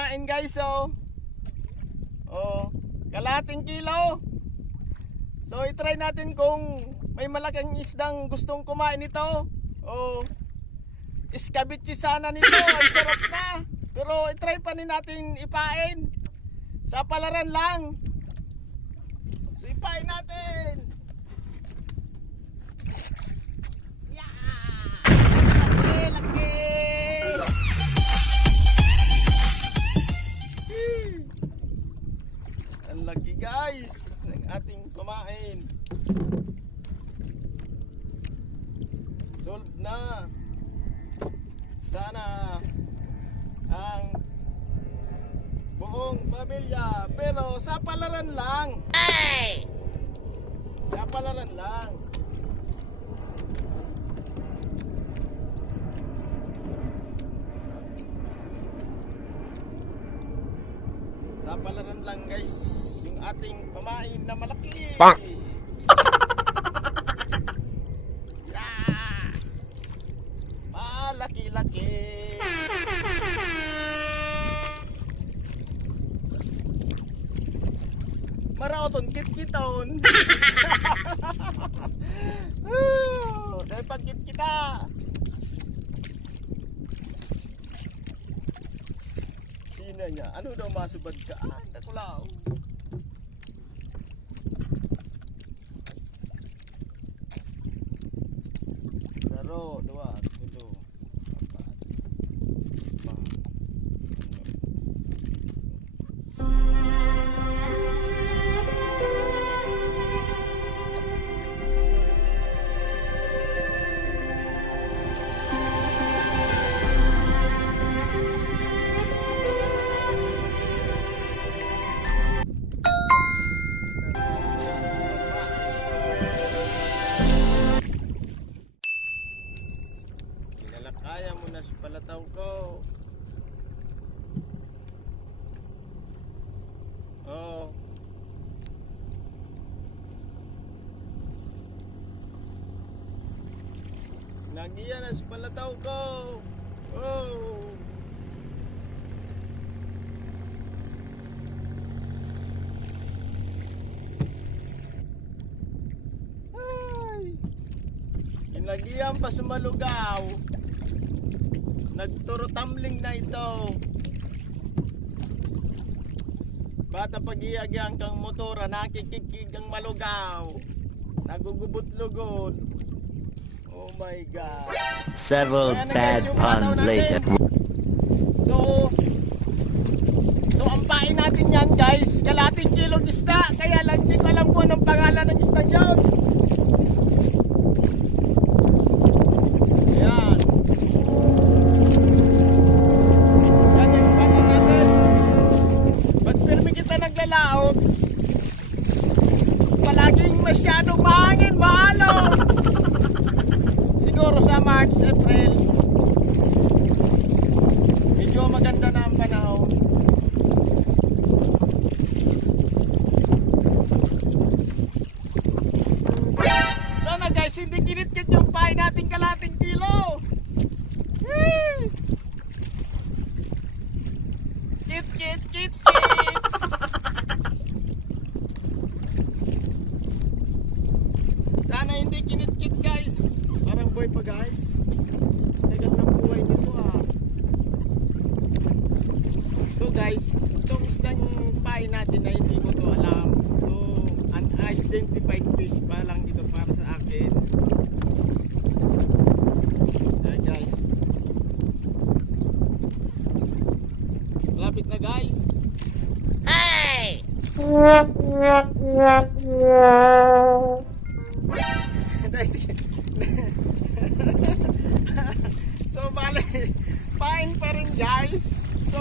kumain guys, oh. Oh, kalahating kilo. So i-try natin kung may malaking isdang gustong kumain ito. Oh, iskabitsi sana nito, ang sarap na. Pero i-try pa rin natin ipain. Sa palaran lang. So ipain natin. Yeah! Laki! Ang laki guys ng ating kumain. Solve na. Sana ang buong pamilya, pero sa palaran lang. Hey! Sa palaran lang. Sa palaran lang guys, yung ating pamain na malaki. Bang! Yeah! Malaki-laki. Maraoton kit-kiton. Dahil pagkit kita. Sino niya? Ano daw masubad ka? Ah, nakulaw. Saro, dua, tulo, apat, lima. Kaya mo na sa palataw ko. Oh. Nagiya na sa palataw ko. Oh. Ay. Inagiyan pa sa malugaw. Nagturo tumbling na ito. Bata pag-iagyan kang motora, nakikikig ang malugaw. Nagugubot-lugod. Oh my God. Several bad puns later. So ang pain natin yan guys, kalating kilong isda. Kaya lang di ko alam kung anong pangalan ng isda dyan. Ayan. Naglalaot, palaging masyadong mahangin, maalon. Siguro sa March, April medyo maganda na ang panahon. Sana guys, hindi kinit-kit yung pain natin kalating kilo. Kit. Sana hindi kinit-kit guys. Parang boy pa guys. Tagal ng buhay nito ah. So guys, itong isdang pain natin na hindi ko to alam. So unidentified fish pa lang ito para sa akin. Ayan guys. Lapit na guys. Hey! So bale, pain pa rin guys. So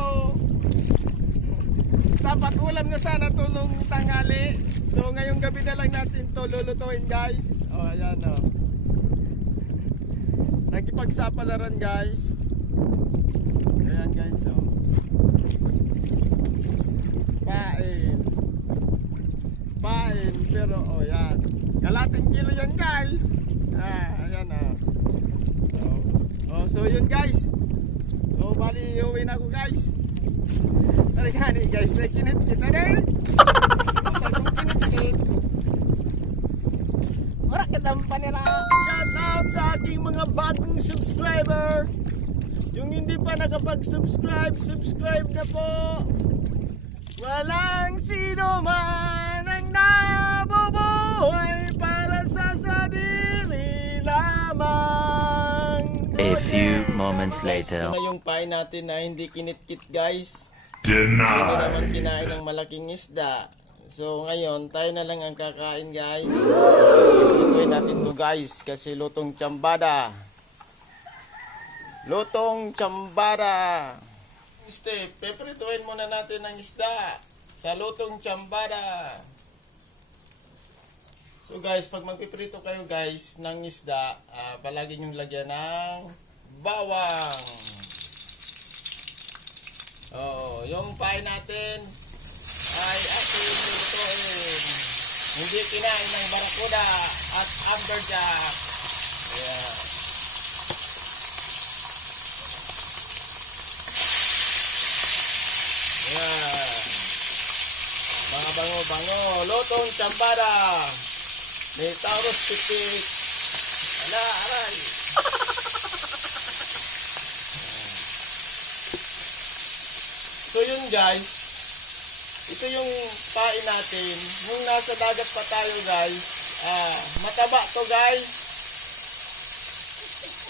dapat ulam na sana to nung tanghali. So ngayong gabi na lang natin to lulutuin guys. Oh ayan oh. Nakipagsapalaran guys. Ayan guys oh. Pain pero oh yan. Kalating kilo yan guys. Ayan oh. So yun guys. So So bali uwi na ako guys. Talaga ni guys, na kinit kita rin. Sa kong kinit. Ora katampa nila. Shout out sa aking mga bagong subscriber. Yung hindi pa nakapag-subscribe, subscribe na po. Walang sino man ang nabubuhay para sa sarili lamang. A few moments later. Ito na yung pain natin na hindi kinitkit guys. Hindi naman kinain ng malaking isda. So ngayon, tayo na lang ang kakain guys. Lutuin natin to guys kasi lutong tsambada. Lutong tsambada. Step, peprituin muna natin ang isda sa lutong tsambada. So guys, pag magpiprito kayo guys ng isda, palagi nyo lagyan ng bawang. Oh, yung pain natin ay ating lutuin. Hindi kinain ng barakuda at amberjack. Yeah. Yan. Mga bango-bango. Lutong tsambada. May taros pitik. Ala, aray. So yun guys. Ito yung pain natin. Nung nasa dagat pa tayo guys. Mataba to guys.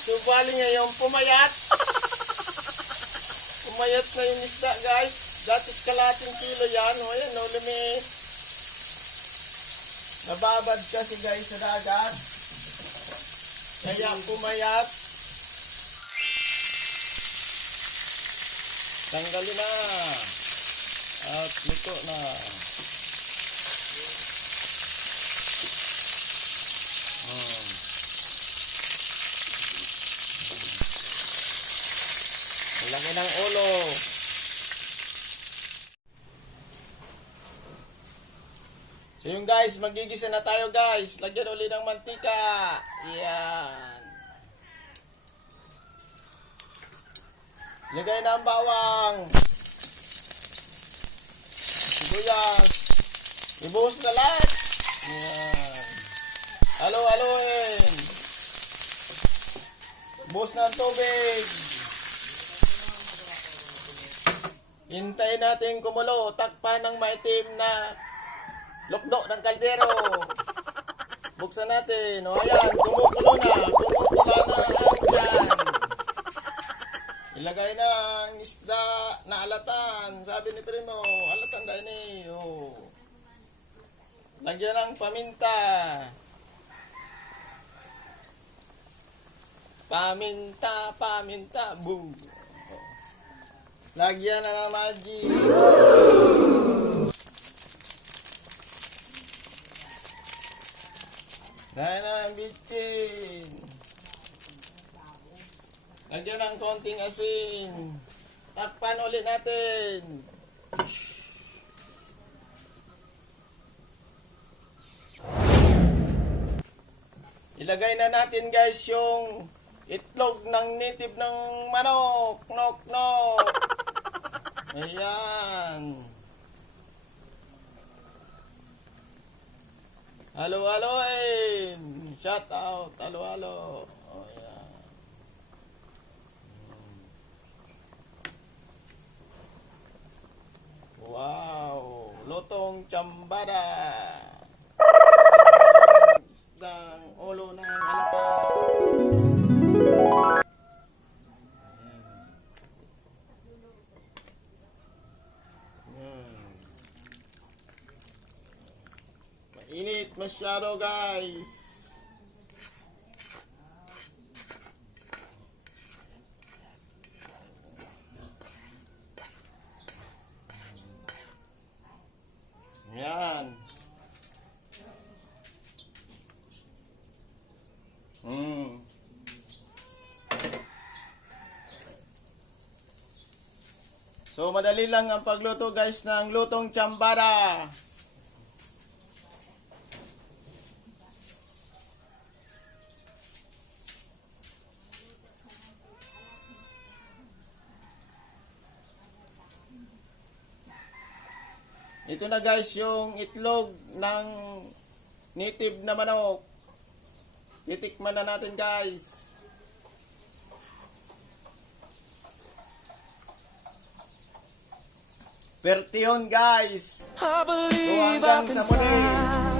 So bali ngayon pumayat. Pumayat na yung isda guys. Dati kalating kilo yan. O yan o, limit. Nababad kasi guys sa dagat. Kaya pumayat. Tanggalin na. At luto na. Laki ng ulo. So yung guys, magigisa na tayo guys. Lagyan uli ng mantika. Yan. Lagay na ang bawang. Sibuyas. Ibuhos na lahat. Yan. Halo-haloin. Buhos na ang tubig. Hintayin natin kumulo. Takpan ng maitim na lokdo ng kaldero. Buksan natin. O ayan, kumukulo na. Kumukula na ang tiyan. Ilagay na ang isda na alatan. Sabi ni Primo, alatan dahil ni. O. Lagyan ng paminta. Paminta, paminta. Boom. Lagyan na ng magic. Dahil na ang bitchin. Lagyan ng konting asin. Takpan ulit natin. Ilagay na natin guys yung itlog ng native ng manok. Nok, nok. Ayan. Halo-haloin. Shout out. Halo-halo. Oh, yeah. Wow. Lutong tsambada. Isdang ulo ng alapang. Init masyado guys. Yan. So madali lang ang pagluto guys ng lutong tsambada. Ito na guys yung itlog ng native na manok. Titikman na natin guys. Perti yun guys. So hanggang sa muli.